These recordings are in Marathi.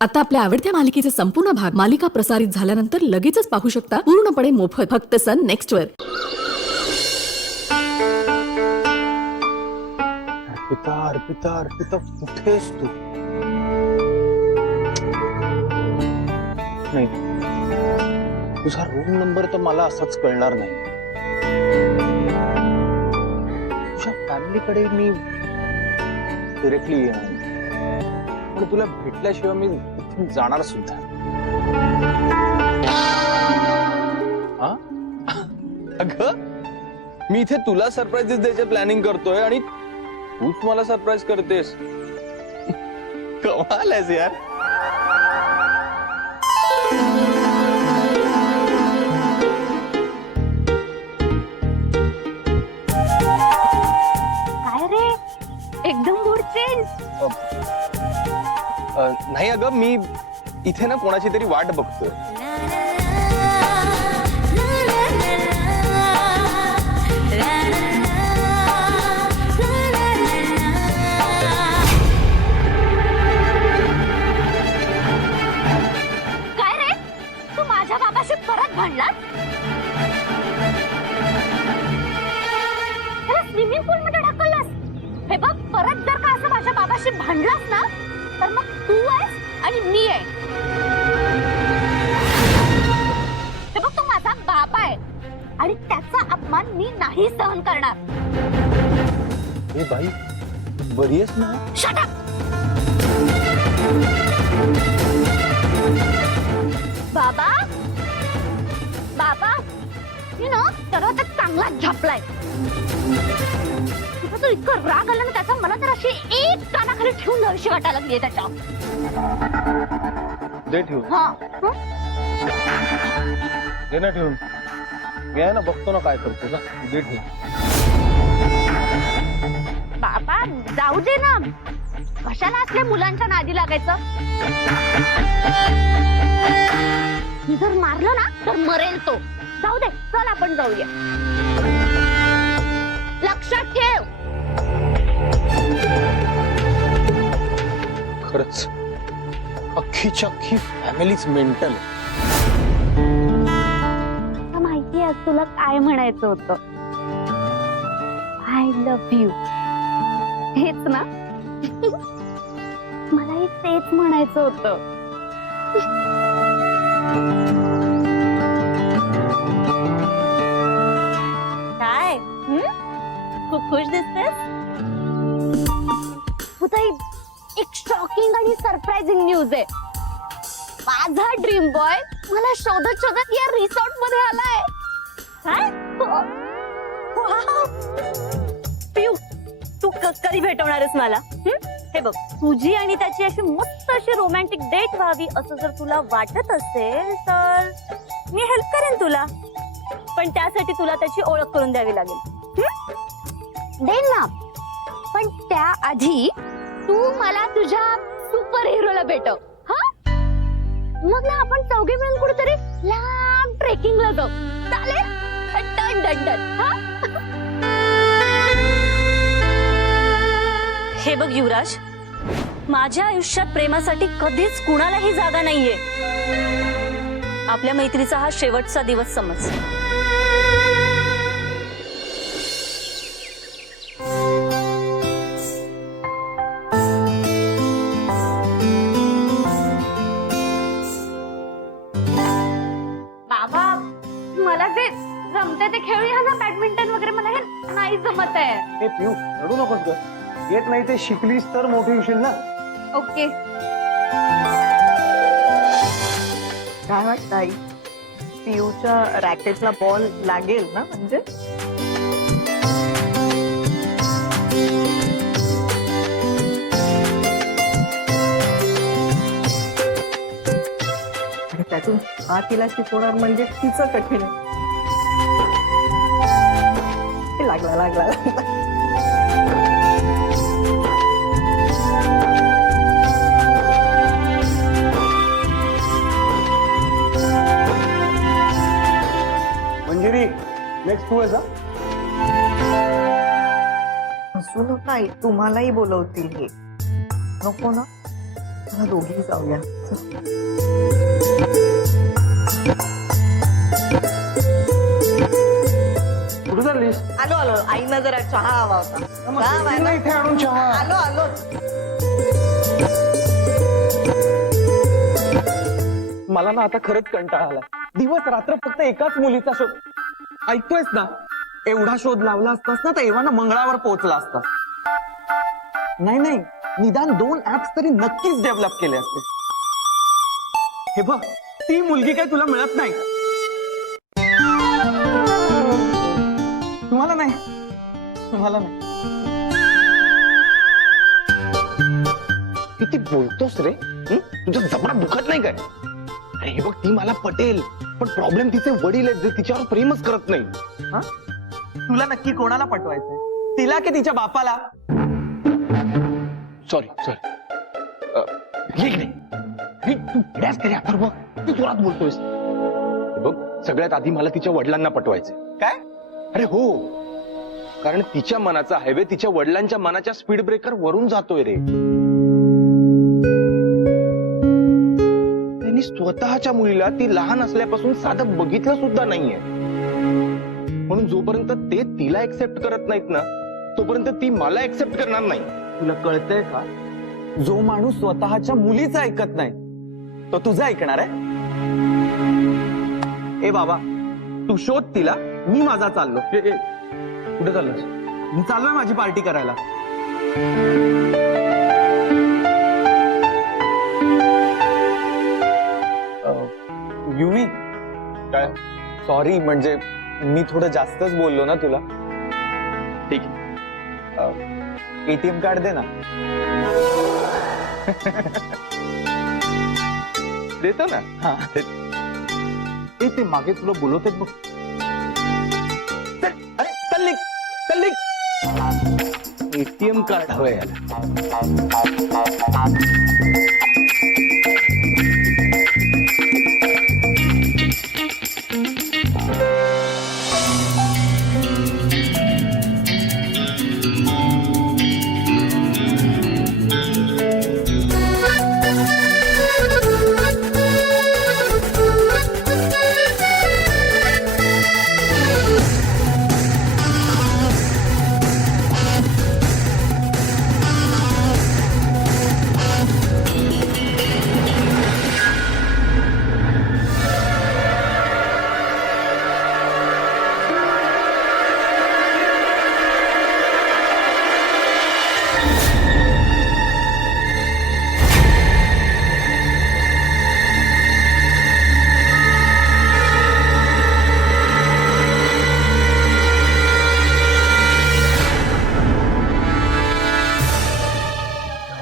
आता आपल्या आवडत्या मालिकेचे संपूर्ण भाग मालिका प्रसारित झाल्यानंतर लगेचच पाहू शकता पूर्णपणे मोफत फक्त सन नेक्स्ट वर। अर्पिता अर्पिता अर्पिता कुठेस तू? नाही, तुझा रूम नंबर तर मला असाच कळणार नाही। तुझ्या फॅमिलीकडे मी डिरेक्टली येणार, पण तुला भेटल्याशिवाय मी इथून जाणार सुद्धा। हा? अगं, मी इथे तुला सरप्राइजेस द्यायचे प्लॅनिंग करतोय आणि तूच मला सरप्राईज करतेस। कमाल आहेस यार। काय रे, एकदम मूड चेंज? नाही अगं, मी इथे ना कोणाची तरी वाट बघतोय। काय रे, तू माझ्या बाबाशी परत भांडलास? त्याला स्विमिंग पूल मध्ये ढकललास? हे बघ, परत जर का असं माझ्या बाबाशी भांडलास ना, तर मग तू आहेस आणि मी आहे। हे बघ, तो माझा बाबा आहे आणि त्याचा अपमान मी नाही सहन करणार। ए बाई, बरी आहेस ना? Shut up! बाबा बाबा, यू नो, त्याला तर चांगलाच झापलाय। तुझा तो इतका राग आला ना त्याचा, मला तर अशी एक कानाखाली ठेवून जावीशी वाटायला लागली त्याच्या। दे ठेवून। हा, दे ना ठेवून। मी आहे ना, बघतो ना काय करतो ना। दे ठेवून। बाबा जाऊ दे ना, कशाला असल्या मुलांच्या नादी लागायचं? मी जर मारलं ना तर मरेल तो। जाऊ दे, चल आपण जाऊया। लक्षात ठेव। खरंच अख्खीच्या अख्खी फॅमिलीच मेंटल आहे। माहिती आहे तुला काय म्हणायचं होतं? आय लव्ह यू, हेच ना? मलाही तेच म्हणायचं होतं। काय खूप खुश दिसतेस? उताई, एक शॉकिंग आणि सरप्राइझिंग न्यूज आहे। माझा ड्रीम बॉय मला शोधत शोधत या रिसॉर्ट मध्ये आलाय। काय? वाव! पियू, तू कधी भेटवणार आहेस मला? हे बघ, तुझी आणि त्याची अशी मस्त अशी रोमॅन्टिक डेट व्हावी असं जर तुला वाटत असेल तर मी हेल्प करेन तुला, पण त्यासाठी तुला त्याची ओळख करून द्यावी लागेल। देन ना, पण त्याआधी तू मला तुझ्या सुपर हिरोला भेटव। हा, मग ना आपण चौघे मिळून कुठेतरी लांब ट्रेकिंगला जाऊ, चालेल? Done done done. हा, हे बघ युवराज, माझ्या आयुष्यात प्रेमासाठी कधीच कुणालाही जागा नाहीये। आपल्या मैत्रीचा हा शेवटचा दिवस समज। बाबा, मला जे जमते ते खेळूया ना, बॅडमिंटन वगैरे। मला हे नाही जमत आहे। ए पिऊ, रडू नकोस ग। येत नाही ते शिकलीस तर मोठी होशील ना। ओके। काय वाटतं आई, पियूच्या रॅकेटला बॉल लागेल ना? म्हणजे आणि त्यातून हा तिला शिकवणार म्हणजे तिचं कठीण आहे। लागला लागला लागला। मंजिरी, नेक्स्ट तू आहे। हसू नका आई, तुम्हालाही बोलवतील हे। नको ना? चला दोघेही जाऊया. चल. कुठे चाललीस? आलो आलो, आईना जरा चहा हवा होता. काम आहे ना? इथे आणून चहा. आलो आलो. मला ना आता खरंच कंटाळा आला. दिवस रात्र फक्त एकाच मुलीचा शोध. ऐकतोयस ना, एवढा शोध लावला असतास ना तर एव्हा मंगळावर पोहोचला असता. नाही नाही, निदान 2 ऍप्स तरी नक्कीच डेव्हलप केले असते. हे बघ, ती मुलगी काही तुला मिळत नाही. तुम्हाला नाही, तुम्हाला नाही. किती बोलतोस रे? तुझ्या जबडा दुखत नाही काय? अरे हे बघ, ती मला पटेल, पण प्रॉब्लेम तिचे वडील आहेत जे तिच्यावर प्रेमच करत नाही. हा? तुला नक्की कोणाला पटवायचंय? तिला की तिच्या बापाला? सॉरी तू पिढ्यास तरी आता बघ, तू जोरात बोलतोयस. हे बघ, सगळ्यात आधी मला तिच्या वडिलांना पटवायचंय. काय? अरे हो, कारण तिच्या मनाचा हायवे तिच्या वडिलांच्या मनाच्या स्पीड ब्रेकर वरून जातोय रे. त्यांनी स्वतःच्या मुलीला ती लहान असल्यापासून साधं बघितलं सुद्धा नाहीये. म्हणून जोपर्यंत ते तिला एक्सेप्ट करत नाहीत ना, तोपर्यंत ती मला एक्सेप्ट करणार नाही. तुला कळतंय का? जो माणूस स्वतःच्या मुलीचं ऐकत नाही तो तुझं ऐकणार आहे? ए बाबा, तू शोध तिला, मी माझा चाललो. कुठे चाललोस? मी चाललोय माझी पार्टी करायला. युवी, काय? सॉरी, म्हणजे मी थोडं जास्तच बोललो ना तुला. ठीक आहे, एटीएम कार्ड दे ना. देतो ना. हा, ते मागे तुला बोलवते बघ. चल निघ. एटीएम कार्ड हवंय याला.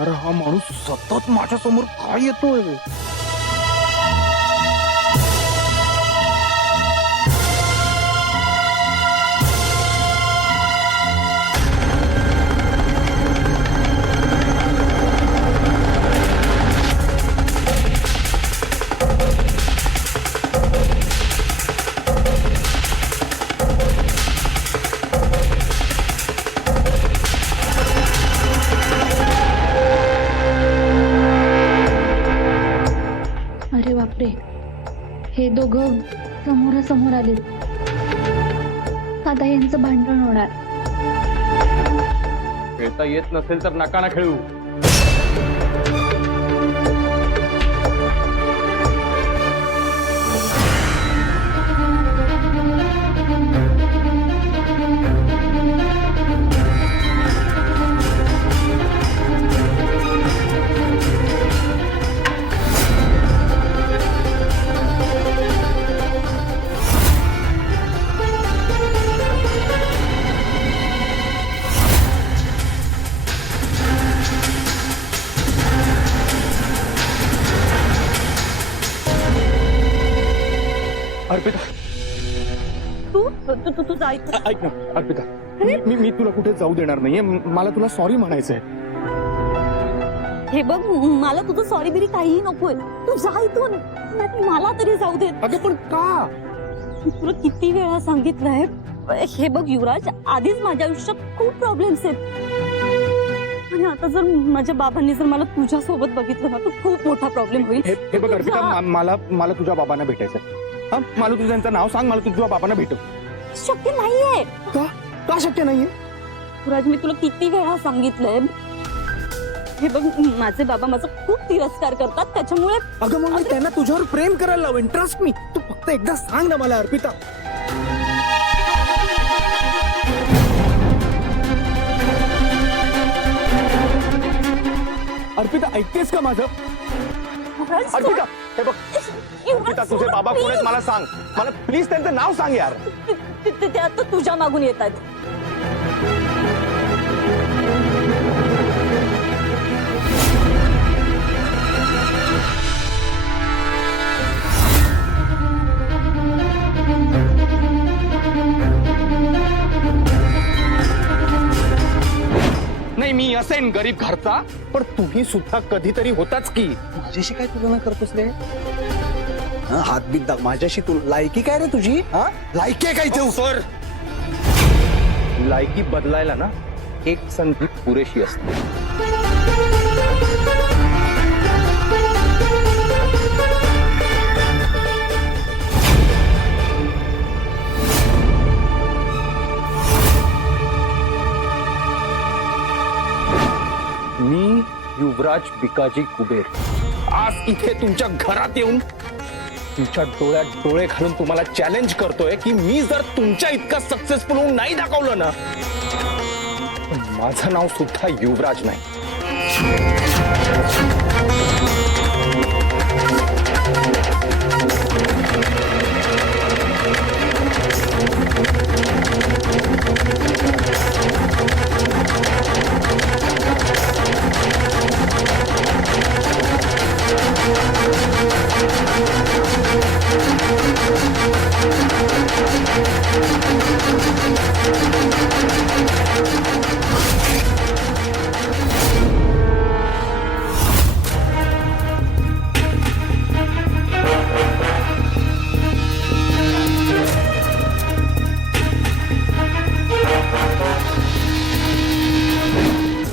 अरे हा माणूस सतत माझ्या समोर काय येतोय? अरे बापरे, हे दोघं समोरासमोर आले. आता यांचं भांडण होणार. खेळता येत नसेल तर नका ना खेळू. अर्पिता, तू ऐक ना अर्पिता, मी तुला कुठे जाऊ देणार नाहीये. मला तुला सॉरी म्हणायचंय. हे बघ, मला तुझं सॉरी बिरी काहीही नकोय. तू जा इथून. नाही, मला तरी जाऊ दे. अगं पण का? तुला किती वेळा सांगितलंय. हे बघ युवराज, आधीच माझ्या आयुष्यात खूप प्रॉब्लेम्स आहेत. आणि आता जर माझ्या बाबांनी जर मला तुझ्या सोबत बघितलं ना तर खूप मोठा प्रॉब्लेम होईल. हे बघ अर्पिता, मला तुझ्या बाबांना भेटायचंय. हा, मला तुझं त्यांचं नाव सांग, मला तुझ्या बाबांना भेटव. शक्य नाहीये. का शक्य नाहीये? राज, मी तुला किती वेळा सांगितलंय. हे बघ, माझे बाबा माझा खूप तिरस्कार करतात, त्याच्यामुळे. अगं मग मी त्यांना तुझ्यावर प्रेम करायला लावेन. Trust me. तू फक्त एकदा सांग ना मला अर्पिता. अर्पिता, ऐकतेस का माझं? राज, अर्पिता, हे बघ अर्पिता, तुझे बाबा कोण आहेत मला सांग. मला प्लीज त्यांचं नाव सांग यार. ते आता तुझ्या मागून येतात. नाही, मी असेन गरीब घरचा, पण तुम्ही सुद्धा कधीतरी होताच की. माझ्याशी काय तुलना करतोस रे? हातबीत दाग माझ्याशी तू लायकी काय रे तुझी? हा, लायकी आहे काय इथे? सर, लायकी बदलायला ना एक संधी पुरेशी असते. मी युवराज बिकाजी कुबेर आज इथे तुमच्या घरात येऊन तुमच्या डोळ्यात डोळे घालून तुम्हाला चॅलेंज करतोय की मी जर तुमच्या इतका सक्सेसफुल होऊन नाही दाखवलं ना, तर माझं नाव सुद्धा युवराज नाही.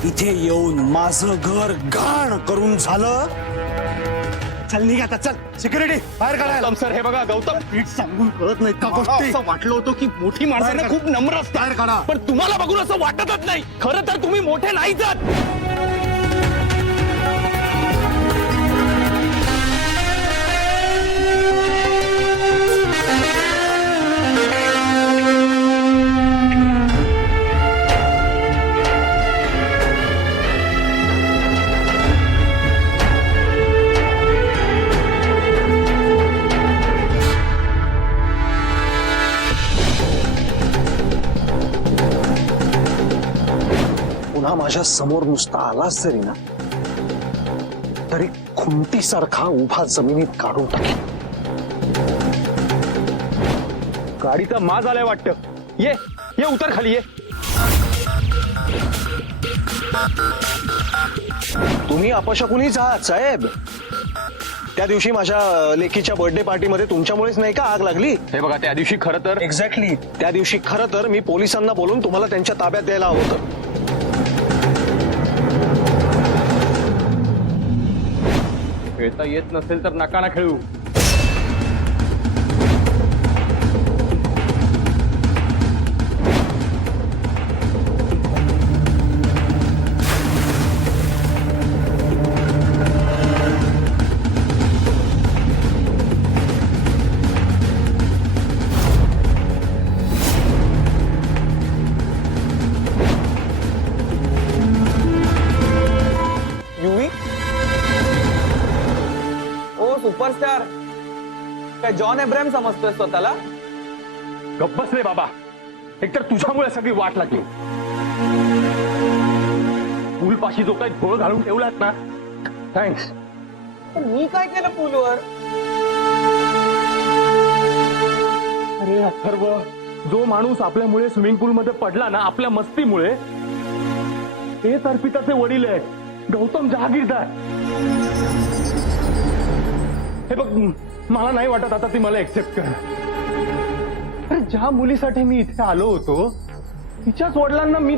इथे येऊन माझं घर घाण करून झालं. चल निघ आता, चल. सिक्युरिटी बाहेर काढायला. गौतम सर, हे बघा गौतम, नीट सांगून कळत नाही का मला गोष्टी? असं वाटलं होतं की मोठी माणसं बाहेर खूप नम्र बाहेर असतात, काढा. पण तुम्हाला बघून असं वाटतच नाही. खरं तर तुम्ही मोठे नाहीच आहात. पुन्हा माझ्या समोर नुसता आलास जरी ना, तरी खुंटीसारखा उभा जमिनीत काढून टाकेल. गाडीचा माज आलाय वाटतं. ये ये, उतर खाली ये. तुम्ही अपशकुनीच आहात साहेब. त्या दिवशी माझ्या लेकीच्या बर्थडे पार्टीमध्ये तुमच्यामुळेच नाही का आग लागली? हे बघा, त्या दिवशी खरं तर एक्झॅक्टली. त्या दिवशी खरं तर मी पोलिसांना बोलून तुम्हाला त्यांच्या ताब्यात द्यायला हवं होतं. खेळता येत नसेल तर नका ना खेळू. युवी, ओ सुपरस्टार, काय जॉन एब्राहिम समजतोय स्वतःला? गप्पस रे बाबा, एकतर तुझ्यामुळे सगळी वाट लागली. पूलपाशी जो काही घोळ घालून ठेवलात ना, थँक्स. मी काय केलं पूलवर? अरे अथर्व, जो माणूस आपल्यामुळे स्विमिंग पूल मध्ये पडला ना, आपल्या मस्तीमुळे, तेच अर्पिताचे वडील आहेत, गौतम जहागीरदार. हे बघ, मला नाही वाटत आता ती मला एक्सेप्ट करणार. अरे ज्या मुलीसाठी मी इथे आलो होतो, तिच्याच वडिलांना मी,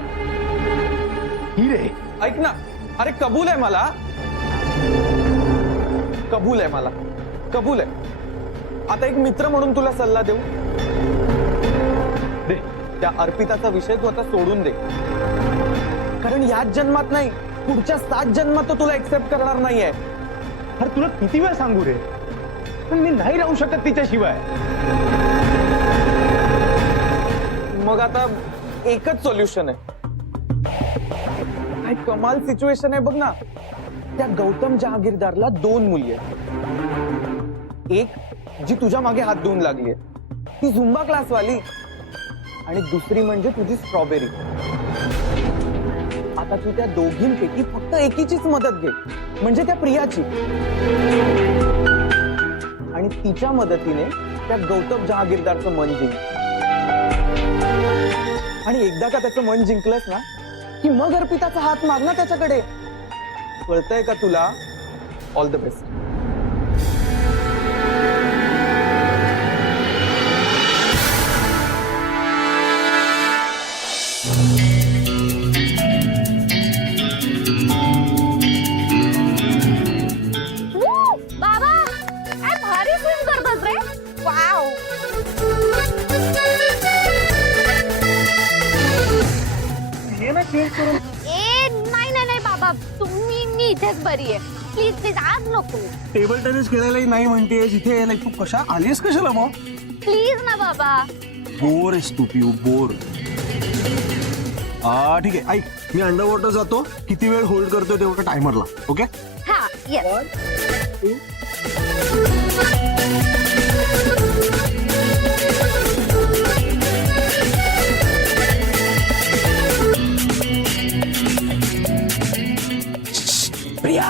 ही रे ऐक ना, अरे कबूल आहे मला, कबूल आहे मला, कबूल आहे. आता एक मित्र म्हणून तुला सल्ला देऊ दे, त्या अर्पिताचा विषय तू आता सोडून दे. कारण याच जन्मात नाही, पुढच्या 7 जन्मात तो तुला एक्सेप्ट करणार नाहीये. अरे तुला किती वेळ सांगू रे, पण मी नाही राहू शकत तिच्याशिवाय. मग आता एकच सोल्युशन आहे. काय कमाल सिच्युएशन आहे बघ ना. त्या गौतम जहागीरदारला 2 मुली आहेत. एक जी तुझ्या मागे हात धुवून लागली ती झुंबा क्लासवाली, आणि दुसरी म्हणजे तुझी स्ट्रॉबेरी. आता तू त्या दोघींपैकी फक्त एकीचीच मदत घे, म्हणजे त्या प्रियाची, आणि तिच्या मदतीने त्या गौतम जहागीरदारचं मन जिंक. आणि एकदा का त्याचं मन जिंकलंस ना की मग अर्पिताचा हात माग ना त्याच्याकडे. कळतंय का तुला? All the best. बाबा काय भारी स्विम करतोस रे. वाव. ये ना चेंज करून. ए नाही नाही नाही बाबा, तुम्ही मी इथेच बरी आहे. प्लीज प्लीज आज नको. टेबल टेनिस खेळायलाही नाही म्हणते इथे यायला. तू कशा आलीस कशाला मग? प्लीज ना बाबा. बोर आहेस तू पिऊ, बोर. ठीक आहे, ऐक, मी अंडरवॉटर जातो. किती वेळ होल्ड करतोय तेवढं टायमरला. ओके? हा येस. प्रिया,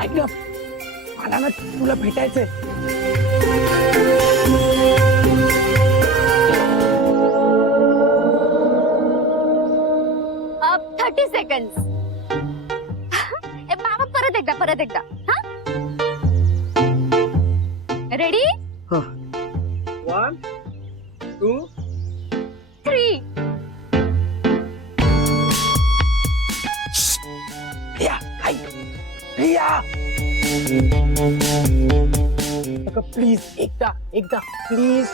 ऐक ना, मला ना तुला भेटायचंय. अब 30 सेकंड्स. ए बाबा परत एकदा हा. रेडी? 1 2 3. प्रिया, ऐक, प्रिया, प्लीज एकदा प्लीज.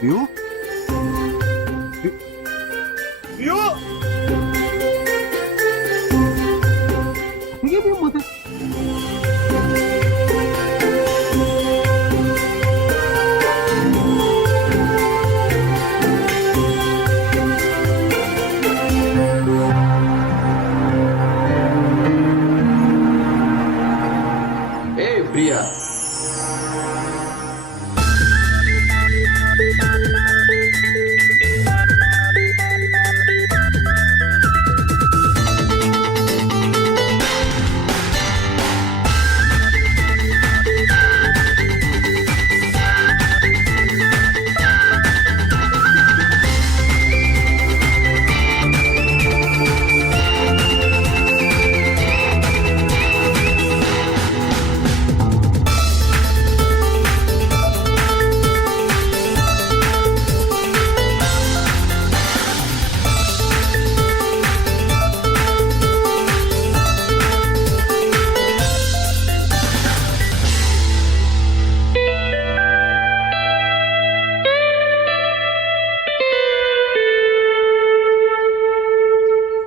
पिऊ, पिऊ, ठीक आहे पिऊ मध्ये. ए प्रिया,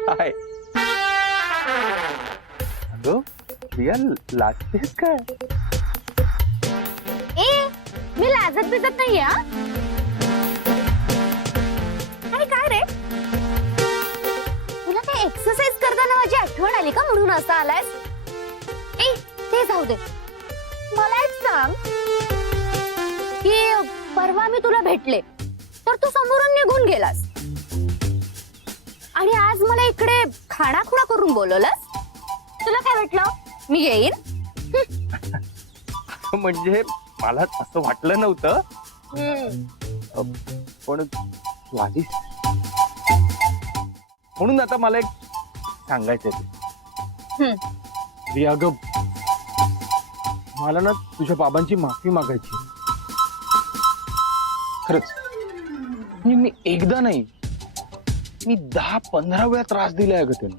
काय अगं प्रिया, लाजतेस काय? ए मी लाजत बिजत नाहीये हा. आणि काय रे, तुला काय एक्सरसाइज करताना माझी आठवण आली का म्हणून असं आलायस? ए ते जाऊ दे, मला एक सांग की परवा मी तुला भेटले तर तू समोरून निघून गेलास. आणि आज मला इकडे खाणाखुणा करून बोलवलंस? तुला काय वाटलं मी येईन? म्हणजे मला असं वाटलं नव्हतं, पण तू आलीस म्हणून आता मला एक सांगायचं हम्म. प्रिया ग, मला ना तुझ्या बाबांची माफी मागायची. खरंच मी एकदा नाही, मी 10-15 वेळा त्रास दिलाय ग त्यांना.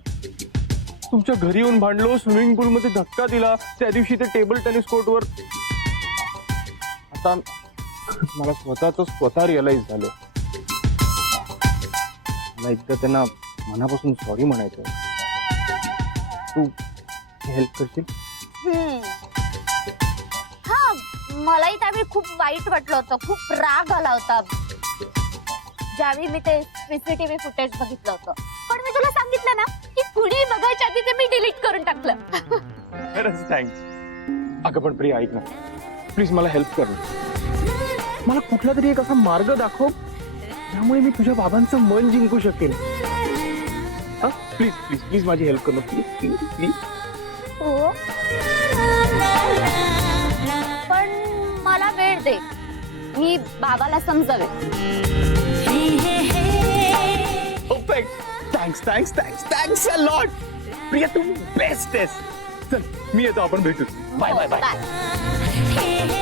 तुमच्या घरी येऊन भांडलो, स्विमिंग पूल मध्ये धक्का दिला, त्या दिवशी ते टेबल टेनिस कोर्टवर. आता मला स्वतः रिअलाइज झालं, मला एकदा त्यांना मनापासून सॉरी म्हणायचं. तू हेल्प करशील? हा, मलाही त्यावेळी खूप वाईट वाटलं होतं, खूप राग आला होता ज्यावेळी मी ते सीसीटीव्ही फुटेज बघितलं होतं. पण मी तुला सांगितलं ना की कुणी बघायच्या आधी ते मी डिलीट करून टाकलं. खरंच थँक्स. अगं पण प्रिया ऐक ना, प्लीज मला हेल्प कर ना. मला कुठला तरी एक असा मार्ग दाखव त्यामुळे मी तुझ्या बाबांचं मन जिंकू शकेल. प्लीज प्लीज प्लीज माझी हेल्प कर ना, प्लीज प्लीज प्लीज. हो, पण मला वेळ दे, मी बाबाला समजावे. Perfect. Thanks thanks thanks thanks a lot. Priya तू बेस्ट आहेस. चल मी येतो, आपण भेटू. Bye bye bye. बाय.